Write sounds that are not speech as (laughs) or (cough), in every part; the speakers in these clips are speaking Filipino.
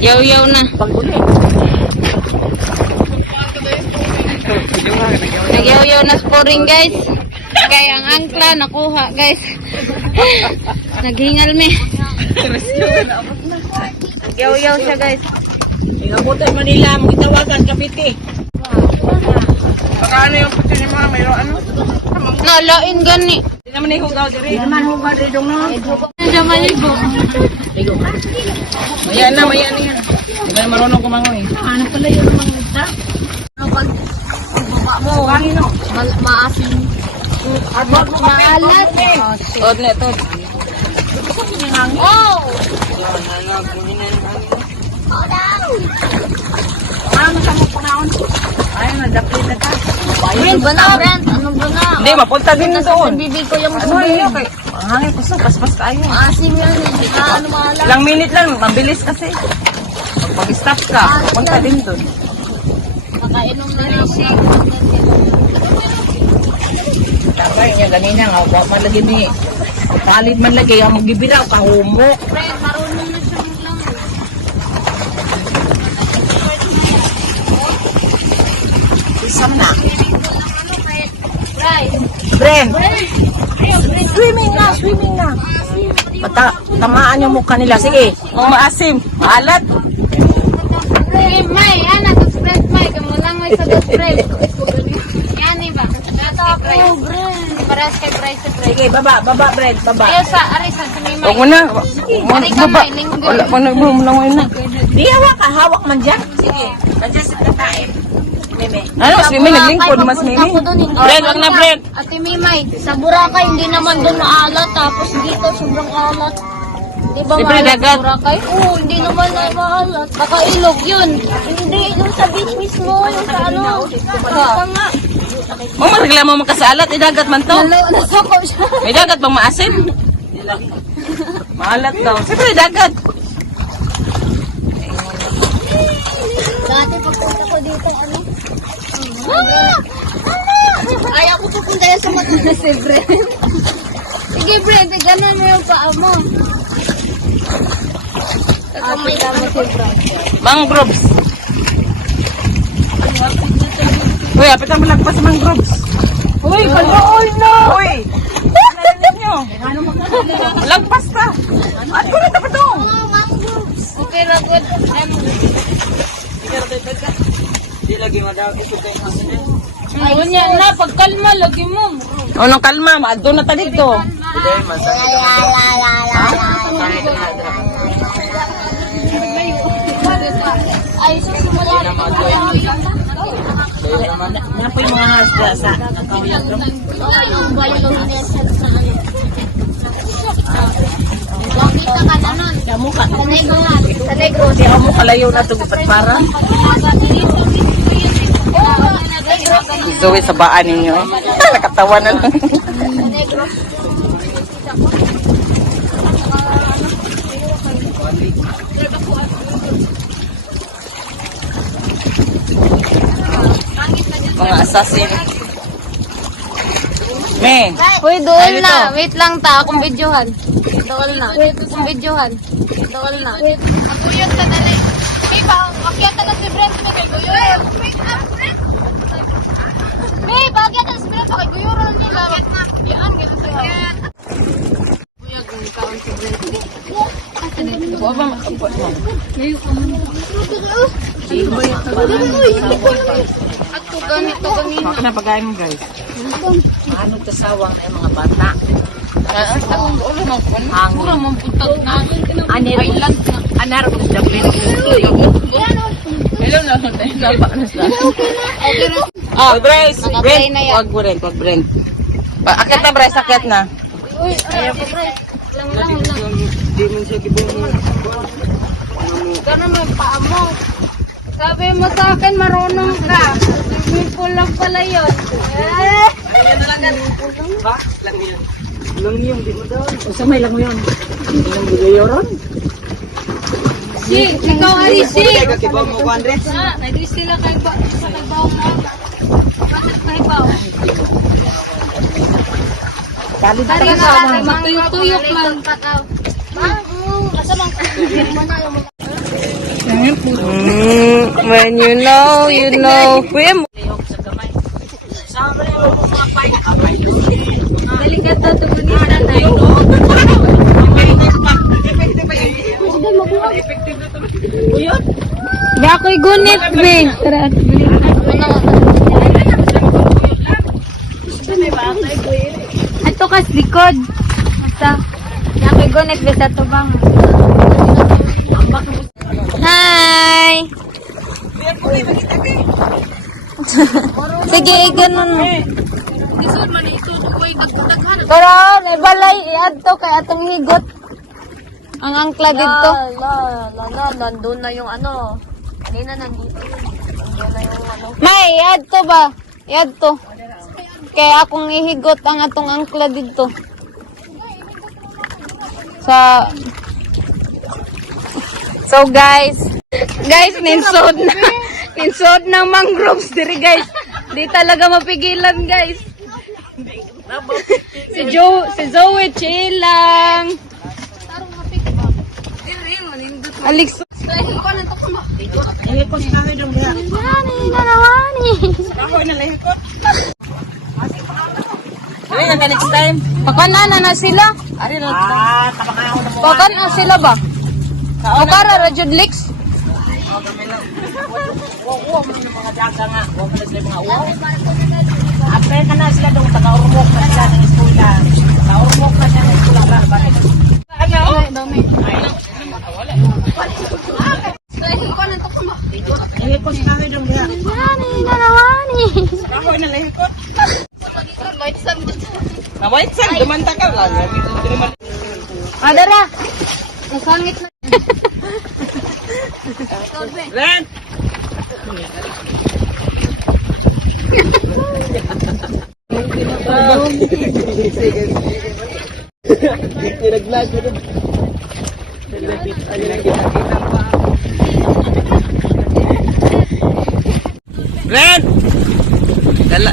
Yaw-yaw na. Nagyaw-yaw na sporing guys. Kaya ang angkla nakuha guys. Naghingal me. Nagyaw-yaw siya guys. Ingabutan Manila, mo itawagan kapiti. Baka ano yung puti ni mga mayroon ano? Nalain gani. Hindi naman ihugaw diri. Hindi naman hugaw diri dong no. Nandiyan maligo. Ayan na, ayan na yan. Hindi ba marunong kumangoy? Ano pala yun ang mga ita? Ano pag baba mo? Kangin no. Ma- maasim. Maalat. Od na to. Oh! Ano sa mo punaon? Ay, nadaplit na ta. Ano ba na, Brent? Na? Hindi, mapunta din Sa doon. bibig ko yung Ano yun? Ang hangin ko sa paspas tayo. Maasim yan. Hindi na ano maalat. Ilang minute lang, mabilis kasi. Pag-stop ka, punta din doon. Makainom na rin siya. Sabay niya ganina nga, huwag man lagi ni. Talid man lagi, ang magibiraw, kahumok. Brent, marunong na siya lang. Isang na. Bren, swimming na, swimming na. Mata, tamaan yung mukha nila. Sige, kung maasim, maalat. Sige, May, ana, dos Brent, May. Kamu lang may sa dos Brent. Yan, iba. Gato ako, Brent. Paras kay Brent. Sige, baba, baba, Bren, baba. Ayaw sa, arisan, sa may Huwag mo na. Ari ka, May. Wala pa nagbumo na ngayon na. Di hawak ka, hawak man dyan. Sige, nandiyan sa tatae. Meme. Ano, mas mimi, naglingkod, mas mimi. Bren, wag na, Bren. Ate Mimay, sa Boracay, hindi naman doon maalat. Tapos dito, sobrang alat. Di ba Siyempre, maalat dagat. sa Boracay? Oo, hindi naman na maalat. Baka ilog yun. Hindi, yung sa beach mismo, yung sa ano. Baka nga. Mo magreklamo mo kasalat, idagat man to. Nasako siya. May dagat bang maasim? Maalat daw. Siyempre, dagat. Dati pagpunta ko dito, ano? Ah! Ayaw ko pupunta yan sa matulis (laughs) si Brent. Sige, Brent, ganun mo yung paa mo. Kakamay mo si Brent. Mangroves. Uy, apitan mo lagpas sa mangroves. Uy, kaloy na! Uy! Ano? Lagpas ka! At ko na pa to! Okay, ra good. Di lagi madawag ito tayo Ayun yan na, pagkalma, lagi mo. O, nung kalma, maado na ta dito. Ay, susimula na Ano po yung mga hasda sa Bakita ka na nun. Kamu ka. Sa negro. Sa negro. Di ako mo kalayo na ito para. Zoe sa baan ninyo. Nakatawa na lang. Mga assassin. Me, Uy, doon Ay, na. Wait lang ta, akong videohan. Doon na. Akong videohan. Doon na. Ako yun ka dali. May ba, akyat na si Brent na kay Guyor. May, bagyat na kay Guyor na nila. Yan, gano'n sa yan. Kuya, kung kaon si Brent. buwa ba makapot mo? At to ganito kanina. Baka na pagkain mo guys. Ano to sawang ay mga bata? Ang ulo mo kung Pura mong puntag na. Anir, Island na. anar ko sa. Hello na, tayo na ba sa. Okay na. Oh, Bryce, Brent, na yan. wag Brent, wag Brent. Ba- Akit na, Bryce, akit na. Uy, ayaw ko, Brent. Lang lang lang. Di man siya gibong Ganun mo yung paa mo. Sabi mo sa akin, marunong ka. May pulang pala yun. Eh. Ba? Lang yun. Lang yun, di mo daw. Usa may lang yun. Ilang bigayoron? Si, ikaw ari si. Kibaw mo 100. Ah, nagis sila kay ba sa kaybaw mo. Dari na lang. Bang, asa bang? Mm, when you know, you know. Kuya mo. Balikat na ito ni nanay. Di ako'y gunit, be. Tara, at kas likod. Basta. Di ako'y gunit, be, sa tubang. Hi! (laughs) Sige, ganun mo. Pero, balay, i-add to kay atong higot. Ang angkla dito. La, la, la, nandun na yung ano. Kanina nandito yun. Nandun na yung ano. May, i-add to ba? I-add to. Kaya akong ihigot ang atong angkla dito. Sa... So guys, guys, ninsod na. (laughs) Ninsod ng mangroves diri guys. Di talaga mapigilan guys. Si Joe, si Zoe chill lang. Alex. Ihikot na kayo dong. Nani, nanawani. Ako na lahikot. Ay, hanggang next time. Pakanan na sila. Ari na. Ah, tapakaw na mo. Pakan na sila ba? Bukara, Rajud Leaks. Uwa mo ng mga daga nga. Uwa mo na sila mga uwa. Apre ka na sila dong taga-urmok na sila ng eskwela. Taga-urmok na sila ng eskwela. Ba, bakit? Ihikot na kayo dong diha. Nani, nanawani. Ako na lahikot. Na white sand, dumanta ka lang. Adara. Nasangit na. Ren! Ren! Dala.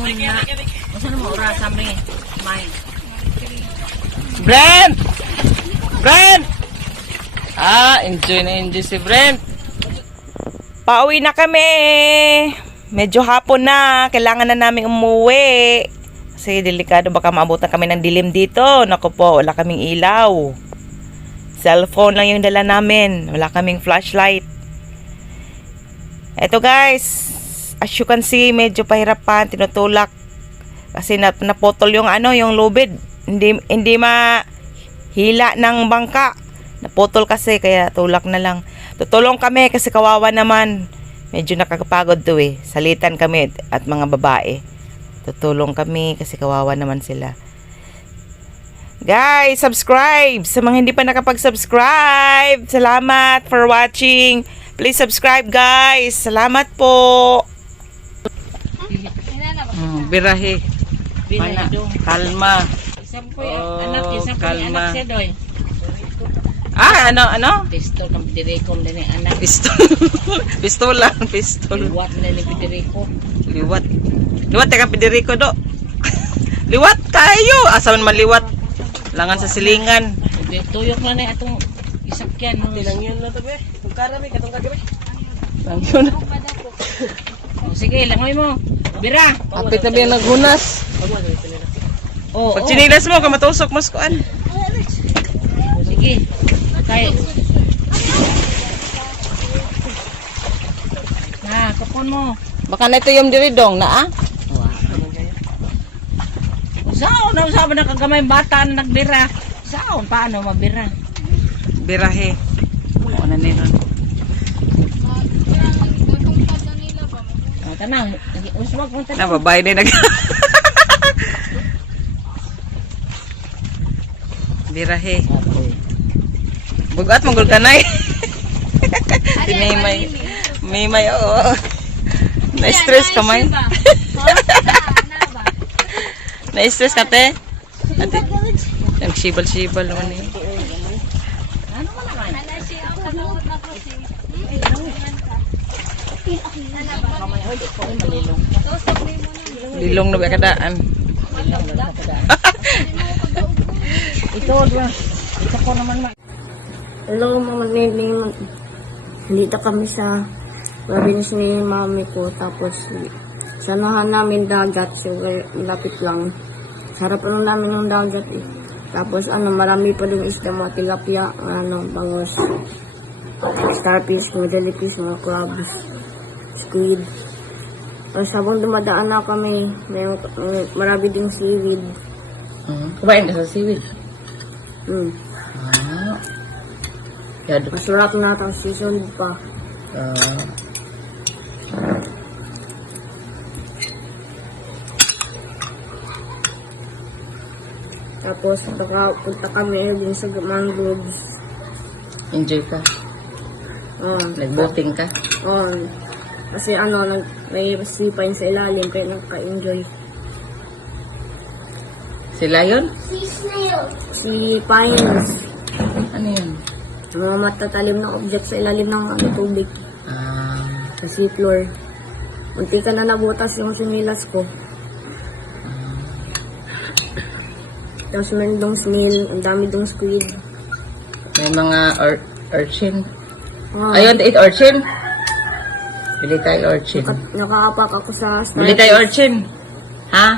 Muna. Masa na mo oras amri? May. Brent! Brent! Ah, enjoy na enjoy si Brent. Pauwi na kami. Medyo hapon na. Kailangan na namin umuwi. Kasi delikado baka maabutan kami ng dilim dito. Naku po, wala kaming ilaw. Cellphone lang yung dala namin. Wala kaming flashlight. Eto guys, as you can see, medyo pahirapan, tinutulak. Kasi nap naputol yung ano, yung lubid. Hindi, hindi ma hila ng bangka. Naputol kasi, kaya tulak na lang. Tutulong kami kasi kawawa naman. Medyo nakakapagod to eh. Salitan kami at mga babae. Tutulong kami kasi kawawa naman sila. Guys, subscribe! Sa mga hindi pa nakapag-subscribe, salamat for watching. Please subscribe guys. Salamat po. Birahe. Mana, kalma. Oh, kalma. Ah, ano, ano? Pistol ng Pidirikom din yung anak. Pistol. (laughs) Pistola, pistol. Liwat na ni Pidirico. Liwat. Liwat, teka, Federico do. (laughs) liwat kayo. Asa man maliwat. Langan sa silingan. Tuyok na na itong isakyan. Lang yun na to be. Kung karami, katong kagabi. Lang yun. (laughs) sige, langoy mo. Bira. Apit na bilang naghunas. Oo. Pag chinilas mo, kamatusok mas kuan. Sige. Kay. Na, kapon mo. Baka na ito yung diridong na ah. Saan na sabi na kagamay bata na nagbira? Saan paano mabira? Birahe. Ano na nila. Oh, tanang, uswag mo Na tanang. babae din nag. Birahe. Bugat mong gulkanay. Si Maymay. Maymay, oo. Na-stress ka, May. (laughs) Na-stress ka, te? Ate, nagsibal-sibal naman eh. Lilong na ba kadaan? (laughs) Ito, diba? Ito ko naman ma. Hello, Mama Nining. Dito kami sa province ni mami ko. Tapos, sanahan namin dagat. So, malapit lang. Sarap ano namin ng dagat eh. Tapos, ano, marami pa dun isda, mga tilapia, ano, bangos, starfish, mga jellyfish, mga crabs, squid. Tapos, habang dumadaan na kami, may, may marami ding seaweed. Kumain ka sa seaweed. Hmm. Ah. Kaya do- Masarap na, tapos seasoned pa. ah. Tapos, baka punta kami din sa mangroves. enjoy ka. Oh, Nag-boating ka. oh. Kasi ano, nag, may sipine sa ilalim, kaya nagka-enjoy. Sila yun? Si Pines, Ano yun? mga matatalim na object sa ilalim ng ano, tubig, Ah. sa seafloor. Munti ka na nabutas yung sinilas ko. Tapos meron dong snail, ang dami dong squid. may mga ur- urchin. Oh, Ayun, eat urchin. Bili tayo urchin. naka- nakaapak ako sa Bili tayo urchin. Ha?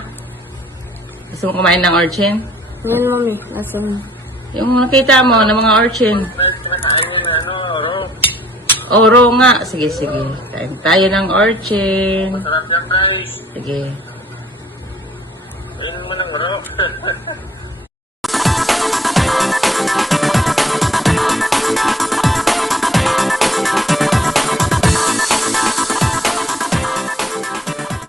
Gusto mo kumain ng urchin? Ngayon, mami, nasan? Yung nakita mo ng mga urchin. Oh, raw nga. Sige, sige. Kain tayo ng urchin. Sige. (laughs)